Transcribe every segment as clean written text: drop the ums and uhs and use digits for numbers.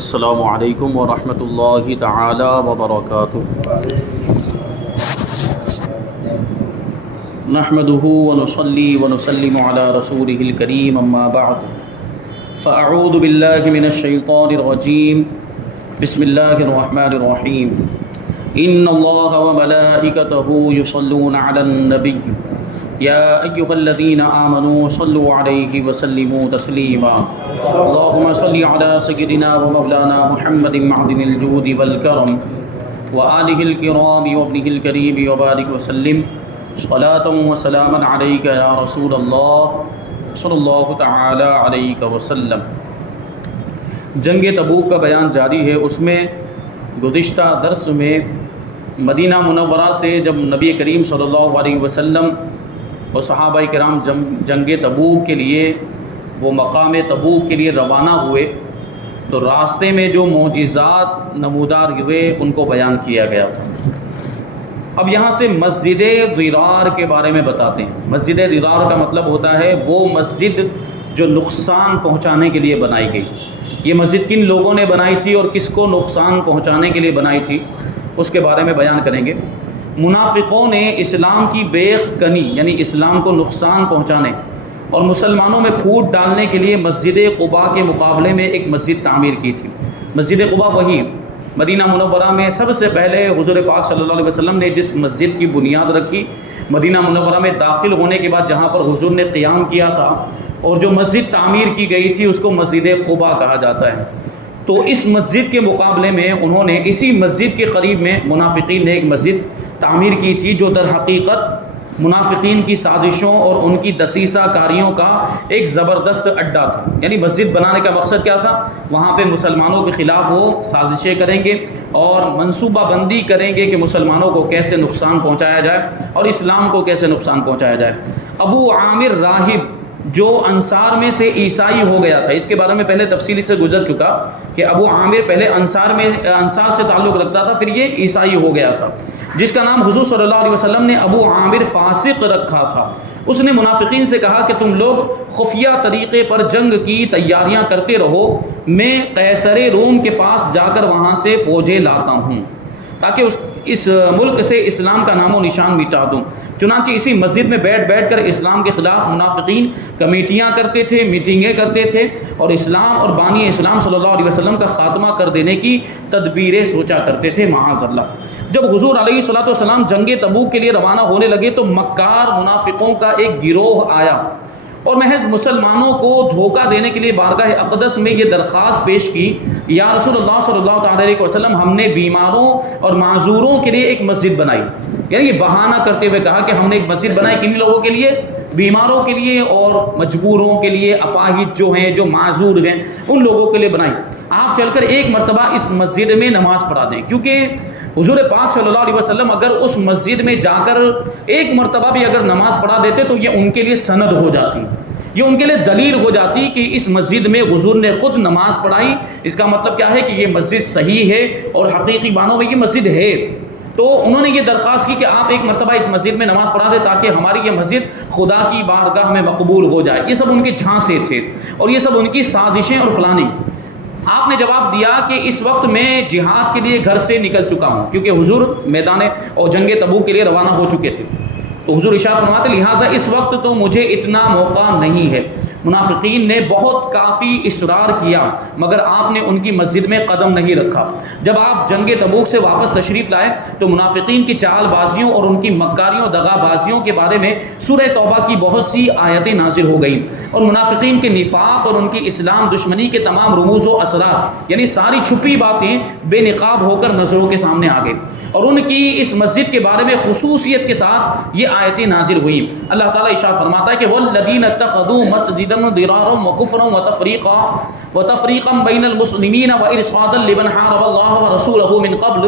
السلام علیکم ورحمۃ اللہ تعالی وبرکاتہ۔ نحمده ونصلي ونسلم على رسوله الكريم اما بعد فاعوذ باللہ من الشیطان الرجیم بسم اللہ الرحمن الرحیم ان اللہ وملائکته یصلون علی النبی یا ایہا الذین آمنوا صلوا علیہ وسلموا تسلیما اللہم صل علی سیدنا ومولانا محمد معدن الجود والکرم وآلہ الکرام وابنہ الکریم وبارک وسلم صلاۃ وسلاما علیک یا رسول اللہ صلی اللہ تعالی علیہ وسلم۔ جنگ تبوک کا بیان جاری ہے۔ اس میں گزشتہ درس میں مدینہ منورہ سے جب نبی کریم صلی اللہ علیہ وسلم اور صحابہ کرام جنگ تبوک کے لیے وہ مقام تبوک کے لیے روانہ ہوئے تو راستے میں جو معجزات نمودار ہوئے ان کو بیان کیا گیا تھا۔ اب یہاں سے مسجد ضرار کے بارے میں بتاتے ہیں۔ مسجد ضرار کا مطلب ہوتا ہے وہ مسجد جو نقصان پہنچانے کے لیے بنائی گئی۔ یہ مسجد کن لوگوں نے بنائی تھی اور کس کو نقصان پہنچانے کے لیے بنائی تھی اس کے بارے میں بیان کریں گے۔ منافقوں نے اسلام کی بیخ کنی یعنی اسلام کو نقصان پہنچانے اور مسلمانوں میں پھوٹ ڈالنے کے لیے مسجد قباء کے مقابلے میں ایک مسجد تعمیر کی تھی۔ مسجد قباء وہی مدینہ منورہ میں سب سے پہلے حضور پاک صلی اللہ علیہ وسلم نے جس مسجد کی بنیاد رکھی، مدینہ منورہ میں داخل ہونے کے بعد جہاں پر حضور نے قیام کیا تھا اور جو مسجد تعمیر کی گئی تھی اس کو مسجد قباء کہا جاتا ہے۔ تو اس مسجد کے مقابلے میں انہوں نے اسی مسجد کے قریب میں منافقین نے ایک مسجد تعمیر کی تھی جو در حقیقت منافقین کی سازشوں اور ان کی دسیسہ کاریوں کا ایک زبردست اڈا تھا۔ یعنی مسجد بنانے کا مقصد کیا تھا؟ وہاں پہ مسلمانوں کے خلاف وہ سازشیں کریں گے اور منصوبہ بندی کریں گے کہ مسلمانوں کو کیسے نقصان پہنچایا جائے اور اسلام کو کیسے نقصان پہنچایا جائے۔ ابو عامر راہب جو انصار میں سے عیسائی ہو گیا تھا، اس کے بارے میں پہلے تفصیل سے گزر چکا کہ ابو عامر پہلے انصار سے تعلق رکھتا تھا، پھر یہ عیسائی ہو گیا تھا، جس کا نام حضور صلی اللہ علیہ وسلم نے ابو عامر فاسق رکھا تھا۔ اس نے منافقین سے کہا کہ تم لوگ خفیہ طریقے پر جنگ کی تیاریاں کرتے رہو، میں قیصر روم کے پاس جا کر وہاں سے فوجیں لاتا ہوں تاکہ اس ملک سے اسلام کا نام و نشان مٹا دوں۔ چنانچہ اسی مسجد میں بیٹھ کر اسلام کے خلاف منافقین کمیٹیاں کرتے تھے، میٹنگیں کرتے تھے اور اسلام اور بانی اسلام صلی اللہ علیہ وسلم کا خاتمہ کر دینے کی تدبیریں سوچا کرتے تھے معاذ اللہ۔ جب حضور علیہ الصلوۃ والسلام جنگ تبوک کے لیے روانہ ہونے لگے تو مکار منافقوں کا ایک گروہ آیا اور محض مسلمانوں کو دھوکہ دینے کے لیے بارگاہ اقدس میں یہ درخواست پیش کی، یا رسول اللہ صلی اللہ تعالی علیہ وسلم، ہم نے بیماروں اور معذوروں کے لیے ایک مسجد بنائی۔ یعنی یہ بہانہ کرتے ہوئے کہا کہ ہم نے ایک مسجد بنائی کن لوگوں کے لیے؟ بیماروں کے لیے اور مجبوروں کے لیے، اپاہج جو ہیں، جو معذور ہیں، ان لوگوں کے لیے بنائی۔ آپ چل کر ایک مرتبہ اس مسجد میں نماز پڑھا دیں، کیونکہ حضور پاک صلی اللہ علیہ وسلم اگر اس مسجد میں جا کر ایک مرتبہ بھی اگر نماز پڑھا دیتے تو یہ ان کے لیے سند ہو جاتی، یہ ان کے لیے دلیل ہو جاتی کہ اس مسجد میں حضور نے خود نماز پڑھائی۔ اس کا مطلب کیا ہے کہ یہ مسجد صحیح ہے اور حقیقی معنوں میں یہ مسجد ہے۔ تو انہوں نے یہ درخواست کی کہ آپ ایک مرتبہ اس مسجد میں نماز پڑھا دیں تاکہ ہماری یہ مسجد خدا کی بارگاہ میں مقبول ہو جائے۔ یہ سب ان کے جھانسے تھے اور یہ سب ان کی سازشیں اور پلاننگ۔ آپ نے جواب دیا کہ اس وقت میں جہاد کے لیے گھر سے نکل چکا ہوں، کیونکہ حضور میدان اور جنگ تبوک کے لیے روانہ ہو چکے تھے۔ تو حضور ارشاد فرماتے لہٰذا اس وقت تو مجھے اتنا موقع نہیں ہے۔ منافقین نے بہت کافی اصرار کیا مگر آپ نے ان کی مسجد میں قدم نہیں رکھا۔ جب آپ جنگ تبوک سے واپس تشریف لائے تو منافقین کی چال بازیوں اور ان کی مکاریوں دغا بازیوں کے بارے میں سورہ توبہ کی بہت سی آیتیں نازل ہو گئیں اور منافقین کے نفاق اور ان کی اسلام دشمنی کے تمام رموز و اسرار یعنی ساری چھپی باتیں بے نقاب ہو کر نظروں کے سامنے آ گئی اور ان کی اس مسجد کے بارے میں خصوصیت کے ساتھ یہ آیتیں نازل ہوئی۔ اللہ تعالیٰ ارشاد فرماتا ہے کہ وَالَّذِينَ اتَّخَذُوا مَسْجِدًا ضِرَارًا وَكُفْرًا وَتَفْرِيقًا بَيْنَ الْمُسْلِمِينَ وَإِرْصَادًا لِمَنْ حَارَبَ اللَّهَ وَرَسُولَهُ مِنْ قَبْلُ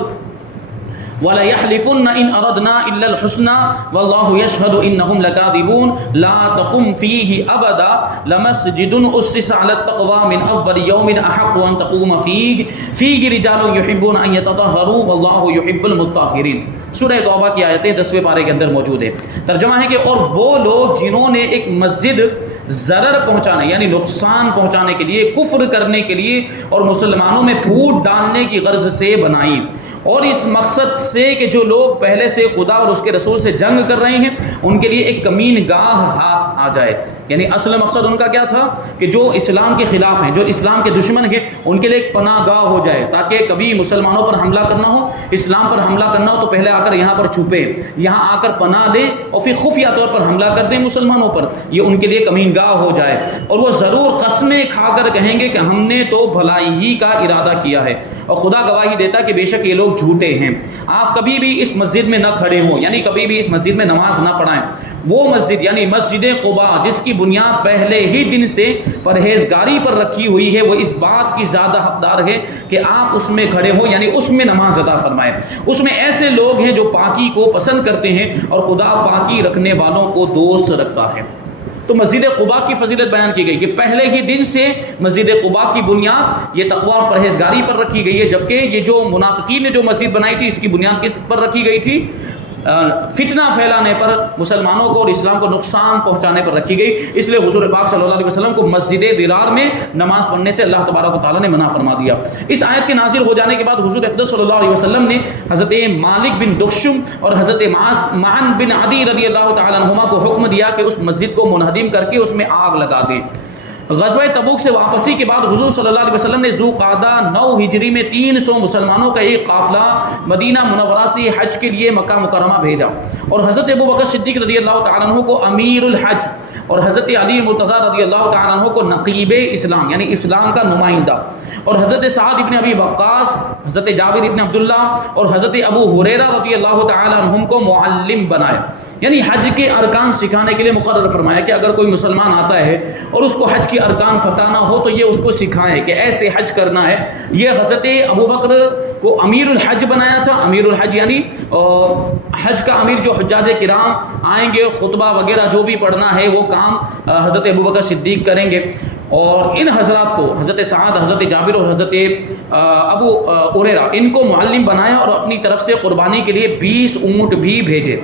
وَلَيَحْلِفُنَّ إِنْ أَرَدْنَا إِلَّا الْحُسْنَى وَاللَّهُ يَشْهَدُ إِنَّهُمْ لَكَاذِبُونَ لَا تَقُمْ فِيهِ أَبَدًا لَمَسْجِدٌ أُسِّسَ عَلَى التَّقْوَى مِنْ أَوَّلِ يَوْمٍ أَحَقُّ أَنْ تَقُومَ فِيهِ رِجَالٌ يُحِبُّونَ أَنْ يَتَطَهَّرُوا وَاللَّهُ يُحِبُّ الْمُطَّهِّرِينَ۔ سورہ توبہ کی آیتیں 10ویں پارے کے اندر موجود ہیں۔ ترجمہ ہے کہ اور وہ لوگ جنہوں نے ایک مسجد ضرر پہنچانے یعنی نقصان پہنچانے کے لیے، کفر کرنے کے لیے اور مسلمانوں میں پھوٹ ڈالنے کی غرض سے بنائی، اور اس مقصد سے کہ جو لوگ پہلے سے خدا اور اس کے رسول سے جنگ کر رہے ہیں ان کے لیے ایک کمین گاہ ہاتھ آ جائے۔ یعنی اصل مقصد ان کا کیا تھا کہ جو اسلام کے خلاف ہیں، جو اسلام کے دشمن ہیں، ان کے لیے ایک پناہ گاہ ہو جائے، تاکہ کبھی مسلمانوں پر حملہ کرنا ہو، اسلام پر حملہ کرنا ہو تو پہلے آ کر یہاں پر چھپے، یہاں آ کر پناہ لیں اور پھر خفیہ طور پر حملہ کر دیں مسلمانوں پر، یہ ان کے لیے کمین گاہ ہو جائے، اور وہ ضرور قسمیں کھا کر کہیں گے کہ ہم نے تو بھلائی ہی کا ارادہ کیا ہے، اور خدا گواہی دیتا کہ بے شک یہ لوگ جھوٹے ہیں۔ آپ کبھی بھی اس مسجد میں نہ کھڑے ہوں، یعنی کبھی بھی اس مسجد میں نماز نہ پڑھائیں۔ وہ مسجد یعنی مسجد قباء جس کی بنیاد پہلے ہی دن سے پرہیزگاری پر رکھی ہوئی ہے، وہ اس بات کی زیادہ حقدار ہے کہ آپ اس میں کھڑے ہوں، یعنی اس میں نماز ادا فرمائیں۔ اس میں ایسے لوگ ہیں جو پاکی کو پسند کرتے ہیں اور خدا پاکی رکھنے والوں کو دوست رکھتا ہے۔ تو مسجد قباء کی فضیلت بیان کی گئی کہ پہلے ہی دن سے مسجد قباء کی بنیاد یہ تقویٰ اور پرہیزگاری پر رکھی گئی ہے، جبکہ یہ جو منافقین نے جو مسجد بنائی تھی اس کی بنیاد کس پر رکھی گئی تھی؟ فتنہ پھیلانے پر، مسلمانوں کو اور اسلام کو نقصان پہنچانے پر رکھی گئی۔ اس لیے حضور پاک صلی اللہ علیہ وسلم کو مسجد ضرار میں نماز پڑھنے سے اللہ تبارک و تعالیٰ نے منع فرما دیا۔ اس آیت کے نازل ہو جانے کے بعد حضور اقدس صلی اللہ علیہ وسلم نے حضرت مالک بن دخشم اور حضرت معن بن عدی رضی اللہ تعالیٰ عنہما کو حکم دیا کہ اس مسجد کو منہدم کر کے اس میں آگ لگا دیں۔ غزوہ تبوک سے واپسی کے بعد حضور صلی اللہ علیہ وسلم نے ذوالقعدہ 9 ہجری میں 300 مسلمانوں کا ایک قافلہ مدینہ منورہ سے حج کے لیے مکہ مکرمہ بھیجا، اور حضرت ابوبکر صدیق رضی اللہ تعالیٰ عنہ کو امیر الحج اور حضرت علی مرتضیٰ رضی اللہ تعالیٰ عنہ کو نقیب اسلام یعنی اسلام کا نمائندہ، اور حضرت سعد ابن ابی وقاص، حضرت جابر ابن عبداللہ اور حضرت ابو ہریرہ رضی اللہ تعالیٰ عنہم کو معلم بنایا، یعنی حج کے ارکان سکھانے کے لیے مقرر فرمایا کہ اگر کوئی مسلمان آتا ہے اور اس کو حج کے ارکان پتہ نہ ہو تو یہ اس کو سکھائیں کہ ایسے حج کرنا ہے۔ یہ حضرت ابوبکر کو امیر الحج بنایا تھا۔ امیر الحج یعنی حج کا امیر، جو حجاج کرام آئیں گے خطبہ وغیرہ جو بھی پڑھنا ہے وہ کام حضرت ابوبکر صدیق کریں گے، اور ان حضرات کو حضرت سعد، حضرت جابر اور حضرت ابو ہریرہ ان کو معلم بنایا اور اپنی طرف سے قربانی کے لیے 20 اونٹ بھی بھیجے۔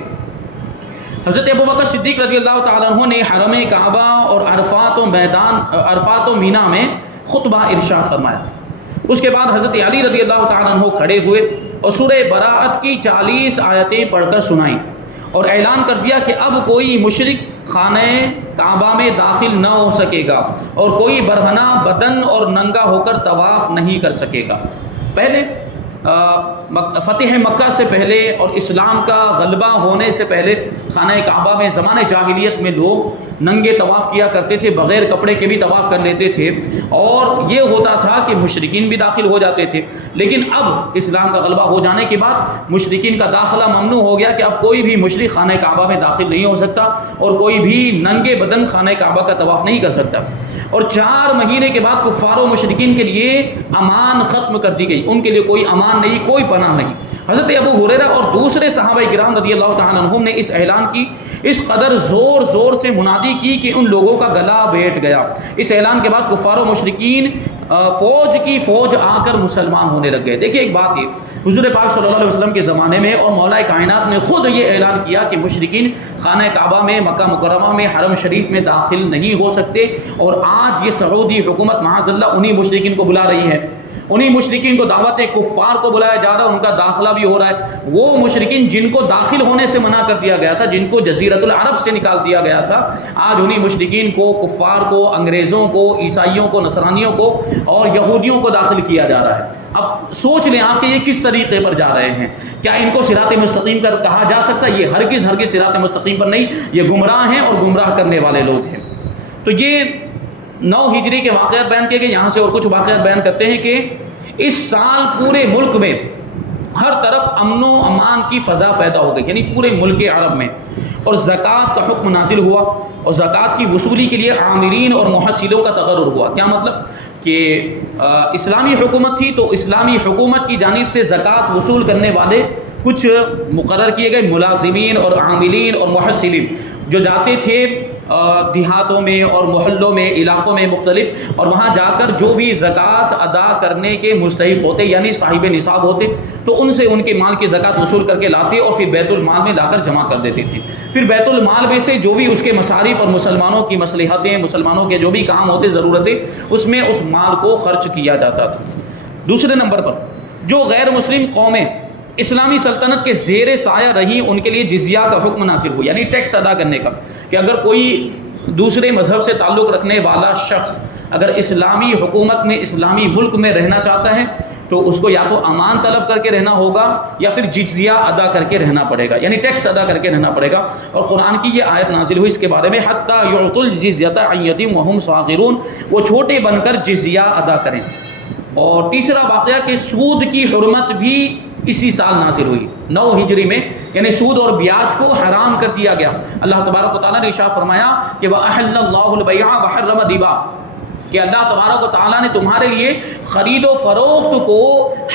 حضرت ابوبکر صدیق رضی اللہ تعالیٰ عنہ نے حرم کعبہ اور عرفات و مینا میں خطبہ ارشاد فرمایا۔ اس کے بعد حضرت علی رضی اللہ تعالیٰ عنہ کھڑے ہوئے اور سورہ براءت کی 40 آیتیں پڑھ کر سنائیں اور اعلان کر دیا کہ اب کوئی مشرک خانہ کعبہ میں داخل نہ ہو سکے گا اور کوئی برہنہ بدن اور ننگا ہو کر طواف نہیں کر سکے گا۔ پہلے فتح مکہ سے پہلے اور اسلام کا غلبہ ہونے سے پہلے خانہ کعبہ میں زمانے جاہلیت میں لوگ ننگے طواف کیا کرتے تھے، بغیر کپڑے کے بھی طواف کر لیتے تھے، اور یہ ہوتا تھا کہ مشرکین بھی داخل ہو جاتے تھے۔ لیکن اب اسلام کا غلبہ ہو جانے کے بعد مشرکین کا داخلہ ممنوع ہو گیا کہ اب کوئی بھی مشرک خانہ کعبہ میں داخل نہیں ہو سکتا اور کوئی بھی ننگے بدن خانہ کعبہ کا طواف نہیں کر سکتا، اور 4 مہینے کے بعد کفار و مشرکین کے لیے امان ختم کر دی گئی، ان کے لیے کوئی امان نہیں، کوئی پناہ نہیں۔ حضرت ابو ہریرہ اور دوسرے صحابہ کرام رضی اللہ تعالیٰ عنہم نے اس اعلان کی اس قدر زور زور سے منادی کی کہ ان لوگوں کا گلا بیٹھ گیا۔ اس اعلان کے بعد کفار و مشرکین فوج کی فوج آ کر مسلمان ہونے لگ گئے۔ دیکھیے ایک بات، یہ حضور پاک صلی اللہ علیہ وسلم کے زمانے میں اور مولا کائنات نے خود یہ اعلان کیا کہ مشرکین خانہ کعبہ میں، مکہ مکرمہ میں، حرم شریف میں داخل نہیں ہو سکتے، اور آج یہ سعودی حکومت معاذ اللہ انہی مشرکین کو بلا رہی ہے، انہی مشرکین کو دعوت کفار کو بلایا جا رہا ہے، ان کا داخلہ بھی ہو رہا ہے۔ وہ مشرکین جن کو داخل ہونے سے منع کر دیا گیا تھا، جن کو جزیرۃ العرب سے نکال دیا گیا تھا، آج انہی مشرکین کو، کفار کو، انگریزوں کو، عیسائیوں کو، نصرانیوں کو اور یہودیوں کو داخل کیا جا رہا ہے۔ اب سوچ لیں آپ کہ یہ کس طریقے پر جا رہے ہیں، کیا ان کو صراط مستقیم پر کہا جا سکتا ہے؟ یہ ہرگز ہرگز صراط مستقیم پر نہیں، یہ گمراہ ہیں اور گمراہ کرنے والے لوگ ہیں۔ تو یہ 9 ہجری کے واقعات بیان کیے گئے۔ یہاں سے اور کچھ واقعات بیان کرتے ہیں کہ اس سال پورے ملک میں ہر طرف امن و امان کی فضا پیدا ہو گئی، یعنی پورے ملک عرب میں، اور زکوٰۃ کا حکم نازل ہوا، اور زکوٰۃ کی وصولی کے لیے عاملین اور محصلوں کا تقرر ہوا۔ کیا مطلب کہ اسلامی حکومت تھی تو اسلامی حکومت کی جانب سے زکوٰۃ وصول کرنے والے کچھ مقرر کیے گئے ملازمین اور عاملین اور محصلین جو جاتے تھے دیہاتوں میں اور محلوں میں، علاقوں میں مختلف، اور وہاں جا کر جو بھی زکوٰۃ ادا کرنے کے مستحق ہوتے یعنی صاحب نصاب ہوتے تو ان سے ان کے مال کی زکوٰۃ وصول کر کے لاتے اور پھر بیت المال میں لا کر جمع کر دیتے تھے۔ پھر بیت المال میں سے جو بھی اس کے مصارف اور مسلمانوں کی مصلحتیں، مسلمانوں کے جو بھی کام ہوتے، ضرورتیں، اس میں اس مال کو خرچ کیا جاتا تھا۔ دوسرے نمبر پر جو غیر مسلم قومیں اسلامی سلطنت کے زیر سایہ رہی، ان کے لیے جزیہ کا حکم نازل ہو، یعنی ٹیکس ادا کرنے کا، کہ اگر کوئی دوسرے مذہب سے تعلق رکھنے والا شخص اگر اسلامی حکومت میں، اسلامی ملک میں رہنا چاہتا ہے تو اس کو یا تو امان طلب کر کے رہنا ہوگا یا پھر جزیہ ادا کر کے رہنا پڑے گا، یعنی ٹیکس ادا کر کے رہنا پڑے گا۔ اور قرآن کی یہ آیت نازل ہوئی اس کے بارے میں، حتیٰ یعطوا الجزیۃ عن ید وہم صاغرون، وہ چھوٹے بن کر جزیہ ادا کریں۔ اور تیسرا واقعہ کہ سود کی حرمت بھی اسی سال نازل ہوئی 9 ہجری میں، یعنی سود اور بیاج کو حرام کر دیا گیا۔ اللہ تبارک و تعالیٰ نے ارشاد فرمایا کہ وَأَحَلَّ اللَّهُ الْبَيْعَ وَحَرَّمَ الرِّبَا، کہ اللہ تبارک و تعالیٰ نے تمہارے لیے خرید و فروخت کو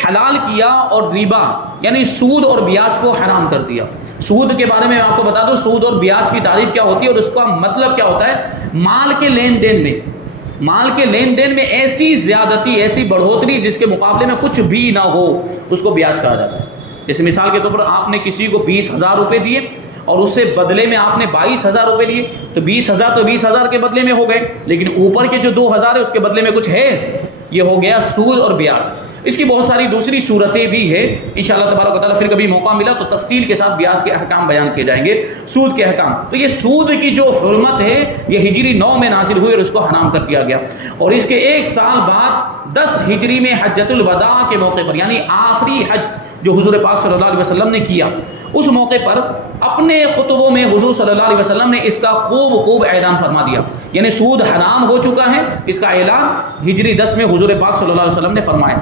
حلال کیا اور ربا یعنی سود اور بیاج کو حرام کر دیا۔ سود کے بارے میں آپ کو بتا دوں، سود اور بیاج کی تعریف کیا ہوتی ہے اور اس کا مطلب کیا ہوتا ہے۔ مال کے لین دین میں ایسی زیادتی، ایسی بڑھوتری جس کے مقابلے میں کچھ بھی نہ ہو، اس کو بیاج کہا جاتا ہے۔ جیسے مثال کے طور پر آپ نے کسی کو 20,000 روپے دیے اور اس سے بدلے میں آپ نے 22,000 روپے لیے، تو 20,000 تو 20,000 کے بدلے میں ہو گئے، لیکن اوپر کے جو 2,000 ہے اس کے بدلے میں کچھ ہے، یہ ہو گیا سود اور بیاج۔ اس کی بہت ساری دوسری صورتیں بھی ہیں، انشاءاللہ تبارک و تعالیٰ پھر کبھی موقع ملا تو تفصیل کے ساتھ بیاج کے احکام بیان کیے جائیں گے، سود کے احکام۔ تو یہ سود کی جو حرمت ہے یہ ہجری 9 میں نازل ہوئی اور اس کو حرام کر دیا گیا، اور اس کے 1 سال بعد 10 ہجری میں حجۃ الوداع کے موقع پر، یعنی آخری حج جو حضور پاک صلی اللہ علیہ وسلم نے کیا، اس موقع پر اپنے خطبوں میں حضور صلی اللہ علیہ وسلم نے اس کا خوب اعلان فرما دیا، یعنی سود حرام ہو چکا ہے، اس کا اعلان ہجری 10 میں حضور پاک صلی اللہ علیہ وسلم نے فرمایا۔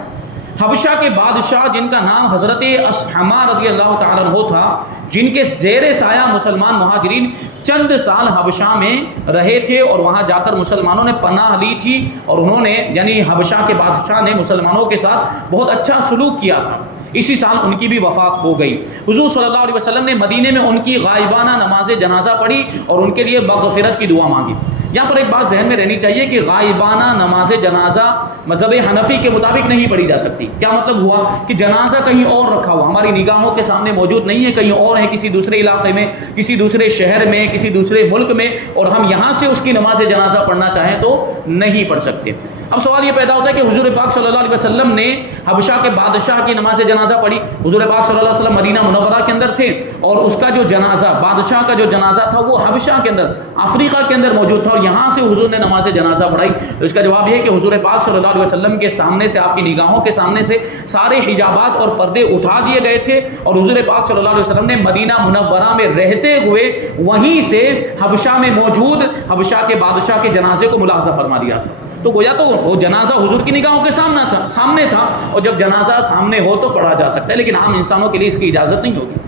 حبشہ کے بادشاہ جن کا نام حضرت اصحمہ رضی اللہ تعالیٰ عنہ تھا، جن کے زیر سایہ مسلمان مہاجرین چند سال حبشہ میں رہے تھے اور وہاں جا کر مسلمانوں نے پناہ لی تھی، اور انہوں نے یعنی حبشہ کے بادشاہ نے مسلمانوں کے ساتھ بہت اچھا سلوک کیا تھا۔ اسی سال ان کی بھی وفات ہو گئی۔ حضور صلی اللہ علیہ وسلم نے مدینے میں ان کی غائبانہ نماز جنازہ پڑھی اور ان کے لیے مغفرت کی دعا مانگی۔ یہاں پر ایک بات ذہن میں رہنی چاہیے کہ غائبانہ نماز جنازہ مذہب حنفی کے مطابق نہیں پڑھی جا سکتی۔ کیا مطلب ہوا کہ جنازہ کہیں اور رکھا ہوا، ہماری نگاہوں کے سامنے موجود نہیں ہے، کہیں اور ہے، کسی دوسرے علاقے میں، کسی دوسرے شہر میں، کسی دوسرے ملک میں، اور ہم یہاں سے اس کی نماز جنازہ پڑھنا چاہیں تو نہیں پڑھ سکتے۔ اب سوال یہ پیدا ہوتا ہے کہ حضور پاک صلی اللہ علیہ وسلم نے حبشہ کے بادشاہ کی نماز جنازہ پڑھی، حضور پاک صلی اللہ علیہ وسلم مدینہ منورہ کے اندر تھے اور اس کا جو جنازہ، بادشاہ کا جو جنازہ تھا وہ حبشہ کے اندر، افریقہ کے اندر موجود تھا، اور یہاں سے حضور نے نماز جنازہ پڑھائی۔ تو اس کا جواب یہ ہے کہ حضور پاک صلی اللہ علیہ وسلم کے سامنے سے، آپ کی نگاہوں کے سامنے سے سارے حجابات اور پردے اٹھا دیے گئے تھے، اور حضور پاک صلی اللہ علیہ وسلم نے مدینہ منورہ میں رہتے ہوئے وہیں سے حبشہ میں موجود حبشہ کے بادشاہ کے جنازے کو ملاحظہ فرما دیا تھا۔ تو گویا تو وہ جنازہ حضور کی نگاہوں کے سامنے تھا، اور جب جنازہ سامنے ہو تو پڑھا جا سکتا ہے، لیکن عام انسانوں کے لیے اس کی اجازت نہیں ہوگی۔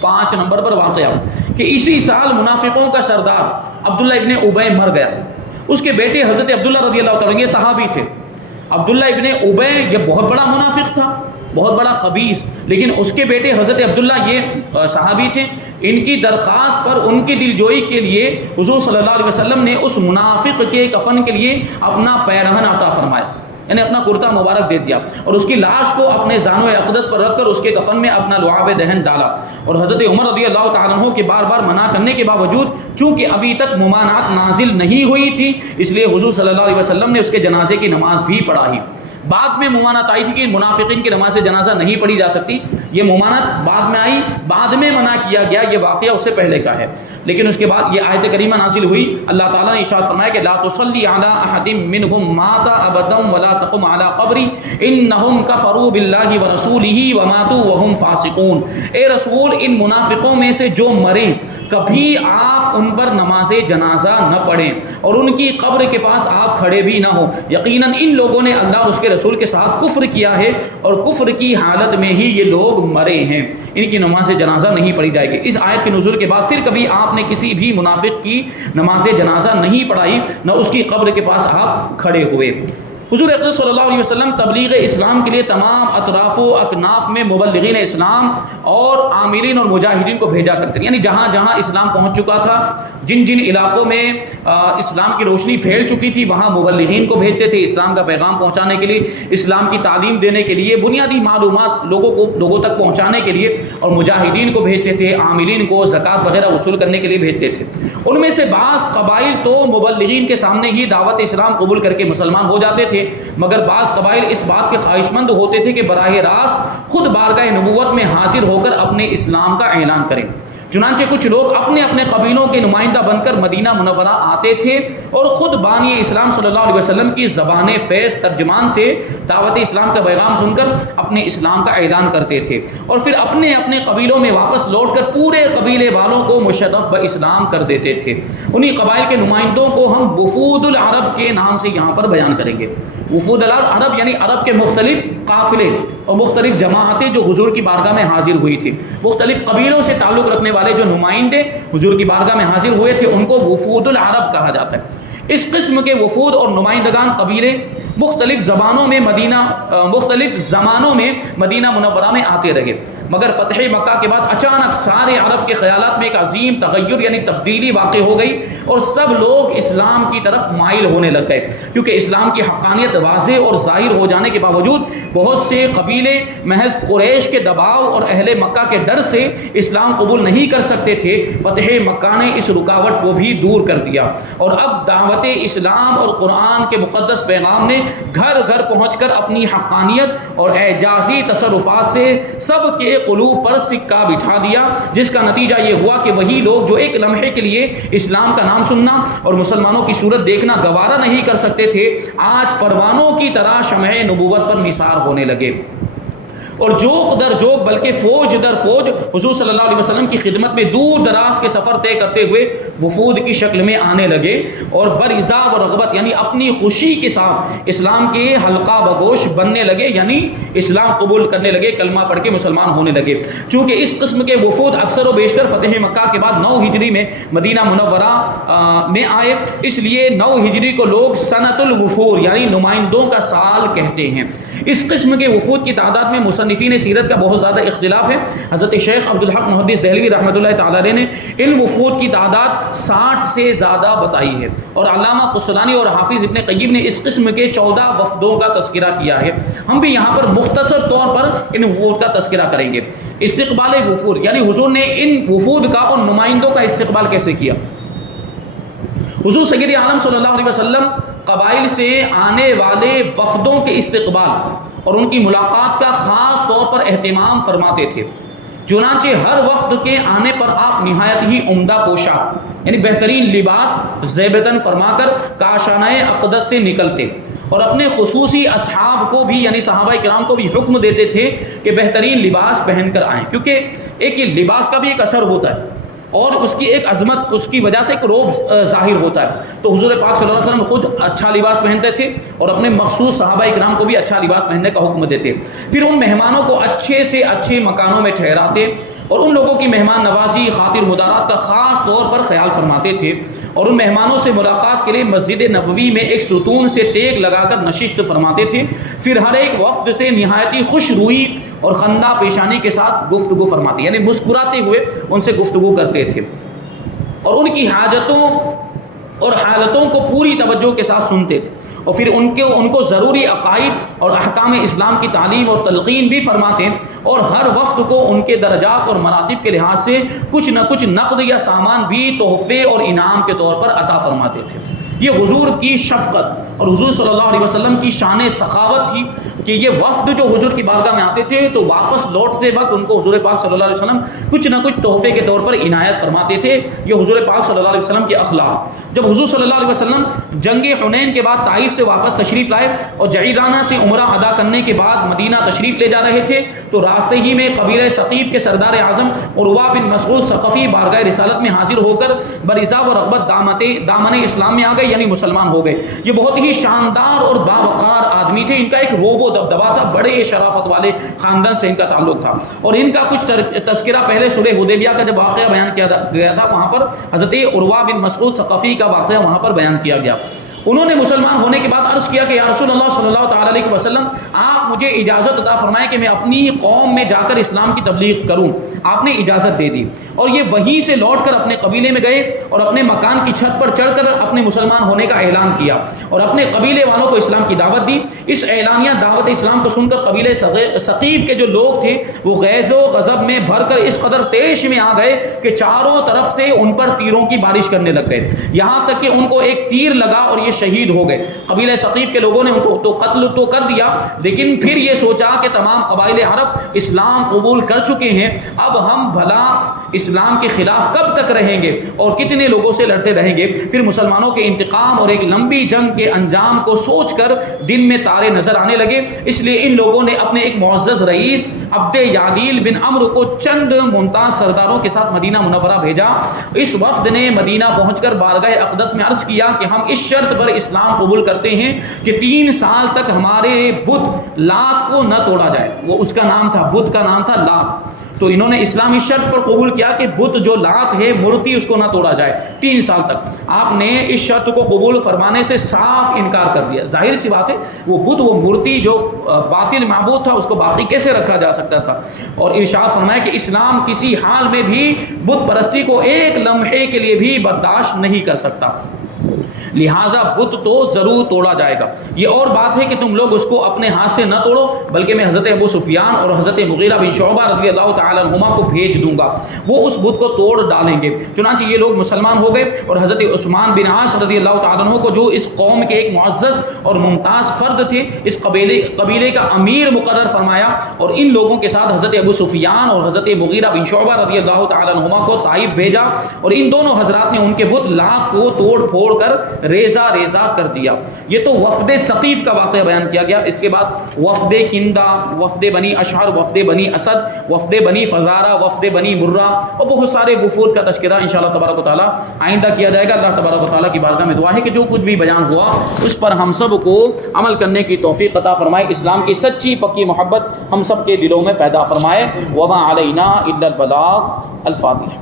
5 نمبر پر واقعہ کہ اسی سال منافقوں کا سردار عبداللہ ابن ابی مر گیا۔ اس کے بیٹے حضرت عبداللہ رضی اللہ تعالیٰ، یہ صحابی تھے۔ عبداللہ ابن ابی یہ بہت بڑا منافق تھا، بہت بڑا خبیث، لیکن اس کے بیٹے حضرت عبداللہ یہ صحابی تھے۔ ان کی درخواست پر، ان کی دلجوئی کے لیے حضور صلی اللہ علیہ وسلم نے اس منافق کے کفن کے لیے اپنا پیرہن عطا فرمایا، یعنی اپنا کرتا مبارک دے دیا، اور اس کی لاش کو اپنے زانو اقدس پر رکھ کر اس کے کفن میں اپنا لعاب دہن ڈالا۔ اور حضرت عمر رضی اللہ تعالیٰ عنہ کے بار بار منع کرنے کے باوجود، چونکہ ابھی تک ممانعت نازل نہیں ہوئی تھی، اس لیے حضور صلی اللہ علیہ وسلم نے اس کے جنازے کی نماز بھی پڑھائی۔ بعد میں ممانعت آئی تھی کہ منافقین کی نماز جنازہ نہیں پڑھی جا سکتی، یہ ممانعت بعد میں آئی، بعد میں منع کیا گیا، یہ واقعہ اس سے پہلے کا ہے۔ لیکن اس کے بعد یہ آیت کریمہ نازل ہوئی، اللہ تعالیٰ نے ارشاد فرمایا کہ لا تصلی علی احد منهم مات ابدا ولا تقم علی قبری انہم کفروا باللہ ورسولہ وماتوا وهم فاسقون۔ اے رسول، ان منافقوں میں سے جو مرے کبھی آپ ان پر نماز جنازہ نہ پڑھیں اور ان کی قبر کے پاس آپ کھڑے بھی نہ ہو، یقیناً ان لوگوں نے اللہ اور اس کے رسول کے ساتھ کفر کیا ہے اور کفر کی حالت میں ہی یہ لوگ مرے ہیں، ان کی نماز جنازہ نہیں پڑھی جائے گی۔ اس آیت کے نزول کے بعد پھر کبھی آپ نے کسی بھی منافق کی نماز جنازہ نہیں پڑھائی، نہ اس کی قبر کے پاس آپ کھڑے ہوئے۔ حضور اقدس صلی اللہ علیہ وسلم تبلیغ اسلام کے لیے تمام اطراف و اکناف میں مبلغین اسلام اور عاملین اور مجاہدین کو بھیجا کرتے تھے، یعنی جہاں جہاں اسلام پہنچ چکا تھا، جن جن علاقوں میں اسلام کی روشنی پھیل چکی تھی، وہاں مبلغین کو بھیجتے تھے اسلام کا پیغام پہنچانے کے لیے، اسلام کی تعلیم دینے کے لیے، بنیادی معلومات لوگوں تک پہنچانے کے لیے، اور مجاہدین کو بھیجتے تھے، عاملین کو زکوٰۃ وغیرہ وصول کرنے کے لیے بھیجتے تھے۔ ان میں سے بعض قبائل تو مبلغین کے سامنے ہی دعوت اسلام قبول کر کے مسلمان ہو جاتے تھے، مگر بعض قبائل اس بات کے خواہش مند ہوتے تھے کہ براہ راست خود بارگاہ نبوت میں حاضر ہو کر اپنے اسلام کا اعلان کریں۔ چنانچہ کچھ لوگ اپنے اپنے قبیلوں کے نمائندہ بن کر مدینہ منورہ آتے تھے اور خود بانی اسلام صلی اللہ علیہ وسلم کی زبان فیض ترجمان سے دعوت اسلام کا پیغام سن کر اپنے اسلام کا اعلان کرتے تھے، اور پھر اپنے اپنے قبیلوں میں واپس لوٹ کر پورے قبیلے والوں کو مشرف باسلام کر دیتے تھے۔ انہی قبائل کے نمائندوں کو ہم وفود العرب کے نام سے یہاں پر بیان کریں گے۔ وفود العرب یعنی عرب کے مختلف قافلے اور مختلف جماعتیں جو حضور کی بارگاہ میں حاضر ہوئی تھی، مختلف قبیلوں سے تعلق رکھنے والے جو نمائندے حضور کی بارگاہ میں حاضر ہوئے تھے، ان کو وفود العرب کہا جاتا ہے۔ اس قسم کے وفود اور نمائندگان قبیلے مختلف زمانوں میں مدینہ منورہ میں آتے رہے، مگر فتح مکہ کے بعد اچانک سارے عرب کے خیالات میں ایک عظیم تغیر یعنی تبدیلی واقع ہو گئی، اور سب لوگ اسلام کی طرف مائل ہونے لگ گئے، کیونکہ اسلام کی حقانیت واضح اور ظاہر ہو جانے کے باوجود بہت سے قبیلے محض قریش کے دباؤ اور اہل مکہ کے ڈر سے اسلام قبول نہیں کر سکتے تھے۔ فتح مکہ نے اس رکاوٹ کو بھی دور کر دیا، اور اب دعوت اسلام اور قرآن کے مقدس پیغام نے گھر گھر پہنچ کر اپنی حقانیت اور اعجازی تصرفات سے سب کے قلوب پر سکہ بٹھا دیا، جس کا نتیجہ یہ ہوا کہ وہی لوگ جو ایک لمحے کے لیے اسلام کا نام سننا اور مسلمانوں کی صورت دیکھنا گوارا نہیں کر سکتے تھے، آج پروانوں کی طرح شمع نبوت پر نثار ہونے لگے، اور جوق در جوق بلکہ فوج در فوج حضور صلی اللہ علیہ وسلم کی خدمت میں دور دراز کے سفر طے کرتے ہوئے وفود کی شکل میں آنے لگے، اور برضا و رغبت یعنی اپنی خوشی کے ساتھ اسلام کے حلقہ بگوش بننے لگے، یعنی اسلام قبول کرنے لگے، کلمہ پڑھ کے مسلمان ہونے لگے۔ چونکہ اس قسم کے وفود اکثر و بیشتر فتح مکہ کے بعد 9 ہجری میں مدینہ منورہ میں آئے، اس لیے 9 ہجری کو لوگ سنۃ الوفور یعنی نمائندوں کا سال کہتے ہیں۔ اس قسم کے وفود کی تعداد میں مصنفین سیرت کا بہت زیادہ اختلاف ہے۔ حضرت شیخ عبدالحق محدث دہلوی رحمۃ اللہ تعالی علیہ نے ان وفود کی تعداد 60 سے زیادہ بتائی ہے، اور علامہ قسطلانی اور حافظ ابن قیم نے اس قسم کے 14 وفدوں کا تذکرہ کیا ہے۔ ہم بھی یہاں پر مختصر طور پر ان وفود کا تذکرہ کریں گے۔ استقبال وفود یعنی حضور نے ان وفود کا اور نمائندوں کا استقبال کیسے کیا۔ حضور سید عالم صلی اللہ علیہ وسلم قبائل سے آنے والے وفدوں کے استقبال اور ان کی ملاقات کا خاص طور پر اہتمام فرماتے تھے۔ چنانچہ ہر وفد کے آنے پر آپ نہایت ہی عمدہ پوشاک یعنی بہترین لباس زیبتاً فرما کر کاشانہ اقدس سے نکلتے، اور اپنے خصوصی اصحاب کو بھی یعنی صحابہ کرام کو بھی حکم دیتے تھے کہ بہترین لباس پہن کر آئیں، کیونکہ ایک یہ لباس کا بھی ایک اثر ہوتا ہے اور اس کی ایک عظمت، اس کی وجہ سے ایک روب ظاہر ہوتا ہے۔ تو حضور پاک صلی اللہ علیہ وسلم خود اچھا لباس پہنتے تھے اور اپنے مخصوص صحابہ کرام کو بھی اچھا لباس پہننے کا حکم دیتے، پھر ان مہمانوں کو اچھے سے اچھے مکانوں میں ٹھہراتے، اور ان لوگوں کی مہمان نوازی خاطر مدارات کا خاص طور پر خیال فرماتے تھے، اور ان مہمانوں سے ملاقات کے لیے مسجد نبوی میں ایک ستون سے ٹیک لگا کر نشست فرماتے تھے، پھر ہر ایک وفد سے نہایت ہی خوش روئی اور خندہ پیشانی کے ساتھ گفتگو فرماتے یعنی مسکراتے ہوئے ان سے گفتگو کرتے تھے، اور ان کی حاجتوں اور حالتوں کو پوری توجہ کے ساتھ سنتے تھے، اور پھر ان کو ضروری عقائد اور احکام اسلام کی تعلیم اور تلقین بھی فرماتے، اور ہر وفد کو ان کے درجات اور مراتب کے لحاظ سے کچھ نہ کچھ نقد یا سامان بھی تحفے اور انعام کے طور پر عطا فرماتے تھے۔ یہ حضور کی شفقت اور حضور صلی اللہ علیہ وسلم کی شان سخاوت تھی کہ یہ وفد جو حضور کی بارگاہ میں آتے تھے تو واپس لوٹتے وقت ان کو حضور پاک صلی اللہ علیہ وسلم کچھ نہ کچھ تحفے کے طور پر عنایت فرماتے تھے۔ یہ حضور پاک صلی اللہ علیہ وسلم کے اخلاق۔ جب حضور صلی اللہ علیہ وسلم جنگ حنین کے بعد طائف سے واپس تشریف لائے اور جعیرانہ سے عمرہ ادا کرنے کے بعد مدینہ تشریف لے جا رہے تھے، تو راستے ہی میں قبیلہ ثقیف کے سردار اعظم عروہ بن مسعود ثقفی بارگاہ رسالت میں حاضر ہو کر برضا و رغبت دامن اسلام میں آ گئے یعنی مسلمان ہو گئے۔ یہ بہت ہی شاندار اور باوقار آدمی تھے، ان کا ایک روب و دبدبا تھا، بڑے شرافت والے خاندان سے ان کا تعلق تھا، اور ان کا کچھ تذکرہ پہلے صلح حدیبیہ کا جب واقعہ بیان کیا گیا تھا وہاں پر حضرت عروہ بن مسعود ثقفی کا واقعہ وہاں پر بیان کیا گیا۔ انہوں نے مسلمان ہونے کے بعد عرض کیا کہ یا رسول اللہ صلی اللہ تعالیٰ علیہ وسلم آپ مجھے اجازت عطا فرمائیں کہ میں اپنی قوم میں جا کر اسلام کی تبلیغ کروں. آپ نے اجازت دے دی اور یہ وہیں سے لوٹ کر اپنے قبیلے میں گئے اور اپنے مکان کی چھت پر چڑھ کر اپنے مسلمان ہونے کا اعلان کیا اور اپنے قبیلے والوں کو اسلام کی دعوت دی. اس اعلانیہ دعوت اسلام کو سن کر قبیلے ثقیف کے جو لوگ تھے وہ غیظ و غضب میں بھر کر اس قدر تیش میں آ گئے کہ چاروں طرف سے ان پر تیروں کی بارش کرنے لگ گئے, یہاں تک کہ ان کو ایک تیر لگا اور یہ شہید ہو گئے. قبیلہ ثقیف کے لوگوں نے ان کو تو قتل تو کر دیا, لیکن پھر یہ سوچا کہ تمام قبائل عرب اسلام قبول کر چکے ہیں, اب ہم بھلا اسلام کے خلاف کب تک رہیں گے اور کتنے لوگوں سے لڑتے رہیں گے. پھر مسلمانوں کے انتقام اور ایک لمبی جنگ کے انجام کو سوچ کر دن میں تارے نظر آنے لگے. اس لیے ان لوگوں نے اپنے ایک معزز رئیس عبد یادیل بن عمرو کو چند ممتاز سرداروں کے ساتھ مدینہ منورہ بھیجا. اس وفد نے مدینہ پہنچ کر بارگاہ اقدس میں عرض کیا کہ ہم اس شرط پر اسلام قبول کرتے ہیں کہ 3 سال تک ہمارے بت لات کو نہ توڑا جائے. وہ اس کا نام تھا, بت کا نام تھا لات. تو انہوں نے اسلامی شرط پر قبول کیا کہ بت جو لات ہے مورتی اس کو نہ توڑا جائے 3 سال تک. آپ نے اس شرط کو قبول فرمانے سے صاف انکار کر دیا. ظاہر سی بات ہے وہ بت, وہ مورتی جو باطل معبود تھا اس کو باقی کیسے رکھا جا سکتا تھا. اور ارشاد فرمایا کہ اسلام کسی حال میں بھی بت پرستی کو ایک لمحے کے لیے بھی برداشت نہیں کر سکتا, لہٰذا بت تو ضرور توڑا جائے گا. یہ اور بات ہے کہ تم لوگ اس کو اپنے ہاتھ سے نہ توڑو, بلکہ میں حضرت ابو سفیان اور حضرت مغیرہ بن شعبہ رضی اللہ تعالی عنہما کو بھیج دوں گا, وہ اس بت کو توڑ ڈالیں گے. چنانچہ یہ لوگ مسلمان ہو گئے اور حضرت عثمان بن عاص رضی اللہ تعالی عنہ کو جو اس قوم کے ایک معزز اور ممتاز فرد تھے اس قبیلے کا امیر مقرر فرمایا, اور ان لوگوں کے ساتھ حضرت ابو سفیان اور حضرت مغیرہ بن شعبہ رضی اللہ تعالی عنہما کو طائف بھیجا, اور ان دونوں حضرات نے ان کے بت لات کو توڑ پھوڑ کر ریزہ ریزہ کر دیا. یہ تو وفد ثقیف کا واقعہ بیان کیا گیا. اس کے بعد وفد کندہ, وفد بنی اشعر, وفد بنی اسد, وفد بنی فزارہ, وفد بنی مرہ اور بہت سارے وفود کا تذکرہ انشاءاللہ تبارک و تعالی آئندہ کیا جائے گا. اللہ تبارک و تعالی کی بارگاہ میں دعا ہے کہ جو کچھ بھی بیان ہوا اس پر ہم سب کو عمل کرنے کی توفیق عطا فرمائے, اسلام کی سچی پکی محبت ہم سب کے دلوں میں پیدا فرمائے. وما علینا الا البلاغ. الفاتحہ.